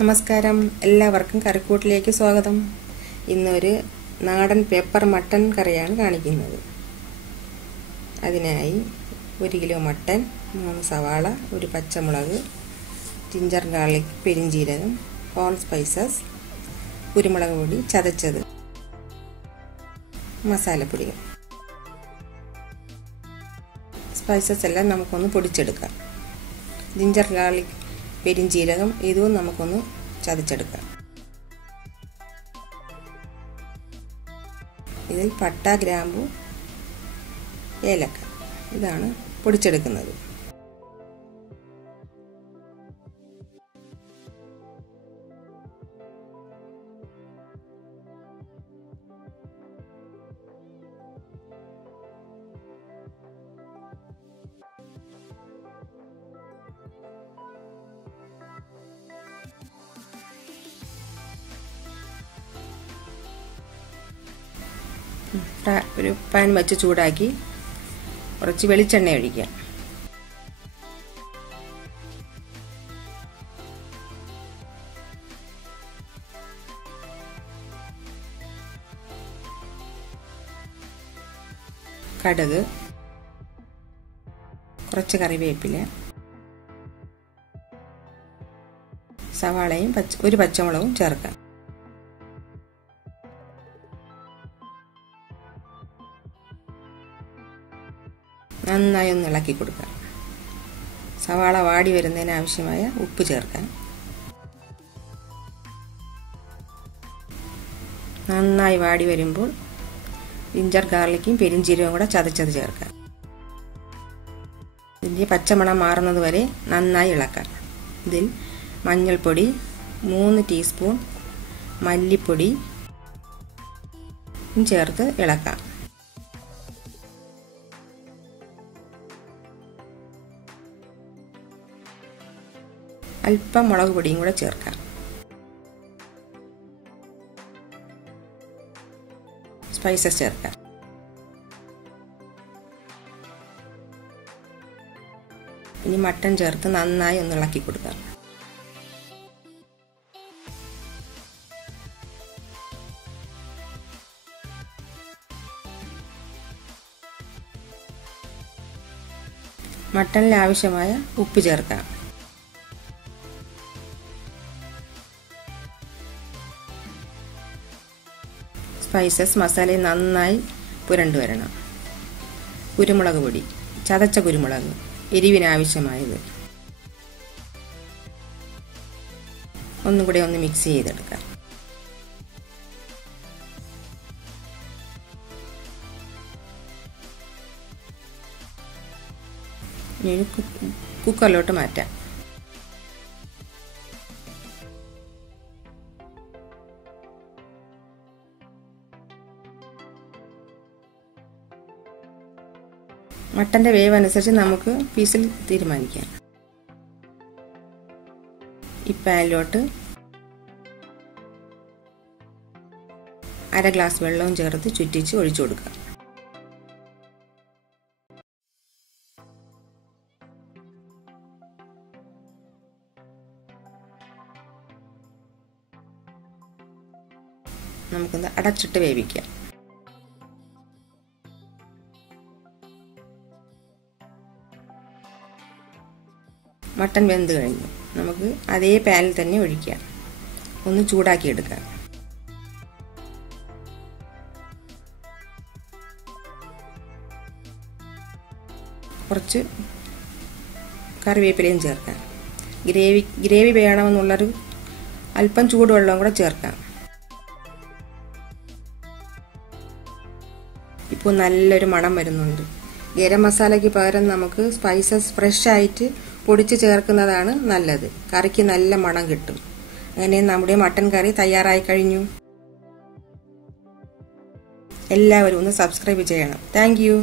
നമസ്കാരം, എല്ലാവർക്കും കറിക്കൂട്ടിലേക്ക് സ്വാഗതം. ഇന്നൊരു നാടൻ പെപ്പർ മട്ടൺ കറിയാണ് കാണിക്കുന്നത്. അതിനായി 1 കിലോ മട്ടൺ, 3 സവാള, 1 പച്ചമുളക്, ജിഞ്ചർ ഗാർലിക്, പെരിഞ്ചീരകം, ഹോൾ സ്പൈസസ്, കുരുമുളക് പൊടി ചതച്ചത്, മസാലപ്പൊടികൾ. സ്പൈസസ് എല്ലാം നമുക്കൊന്ന് പൊടിച്ചെടുക്കാം. ജിഞ്ചർ ഗാർലിക്, പെരിഞ്ചീരകം ഇതും നമുക്കൊന്ന് ചതച്ചെടുക്കാം. ഇതിൽ പട്ട, ഗ്രാമ്പു, ഏലക്ക ഇതാണ് പൊടിച്ചെടുക്കുന്നത്. ഒരു പാൻ വെച്ച് ചൂടാക്കി കുറച്ച് വെളിച്ചെണ്ണ ഒഴിക്കാം. കടുക്, കുറച്ച് കറിവേപ്പില, സവാളയും 1 പച്ചമുളകും ചേർക്കാം. നന്നായി ഒന്ന് ഇളക്കി കൊടുക്കാം. സവാള വാടി വരുന്നതിന് ആവശ്യമായ ഉപ്പ് ചേർക്കാം. നന്നായി വാടി വരുമ്പോൾ ജിഞ്ചർ ഗാർലിക്കും പെരിഞ്ചീരകവും കൂടെ ചതച്ചത് ചേർക്കാം. ഇതിൻ്റെ പച്ചമണം മാറുന്നത് വരെ നന്നായി ഇളക്കാം. ഇതിൽ മഞ്ഞൾപ്പൊടി 3 ടീസ്പൂൺ, മല്ലിപ്പൊടി ചേർത്ത് ഇളക്കാം. അല്പം മുളക് പൊടിയും കൂടെ ചേർക്കാം. സ്പൈസസ് ചേർക്കാം. ഇനി മട്ടൺ ചേർത്ത് നന്നായി ഒന്ന് ഇളക്കി കൊടുക്കാം. മട്ടണിൽ ആവശ്യമായ ഉപ്പ് ചേർക്കാം. സ്പൈസസ് മസാലയും നന്നായി പുരണ്ടു വരണം. കുരുമുളക് പൊടി, ചതച്ച കുരുമുളക്, എരിവിനാവശ്യമായത് ഒന്നും കൂടെ ഒന്ന് മിക്സ് ചെയ്തെടുക്കാം. ഇനി കുക്കറിലോട്ട് മാറ്റാം. മട്ടൻ്റെ വേവ് അനുസരിച്ച് നമുക്ക് പീസിൽ തീരുമാനിക്കാം. ഈ പാനിലോട്ട് 1/2 ഗ്ലാസ് വെള്ളവും ചേർത്ത് ചുറ്റിച്ച് ഒഴിച്ചു കൊടുക്കാം. നമുക്കൊന്ന് അടച്ചിട്ട് വേവിക്കാം. മട്ടൺ വെന്ത് കഴിഞ്ഞു. നമുക്ക് അതേ പാനിൽ തന്നെ ഒഴിക്കാം. ഒന്ന് ചൂടാക്കി എടുക്കാം. കുറച്ച് കറിവേപ്പിലയും ചേർക്കാം. ഗ്രേവി വേണമെന്നുള്ളൊരു അല്പം ചൂടുവെള്ളം കൂടെ ചേർക്കാം. ഇപ്പോൾ നല്ലൊരു മണം വരുന്നുണ്ട്. ഗരം മസാലയ്ക്ക് പകരം നമുക്ക് സ്പൈസസ് ഫ്രഷ് ആയിട്ട് പൊടിച്ച് ചേർക്കുന്നതാണ് നല്ലത്. കറിക്ക് നല്ല മണം കിട്ടും. അങ്ങനെ നമ്മുടെ മട്ടൺ കറി തയ്യാറായി കഴിഞ്ഞു. എല്ലാവരും ഒന്ന് സബ്സ്ക്രൈബ് ചെയ്യണം. Thank you.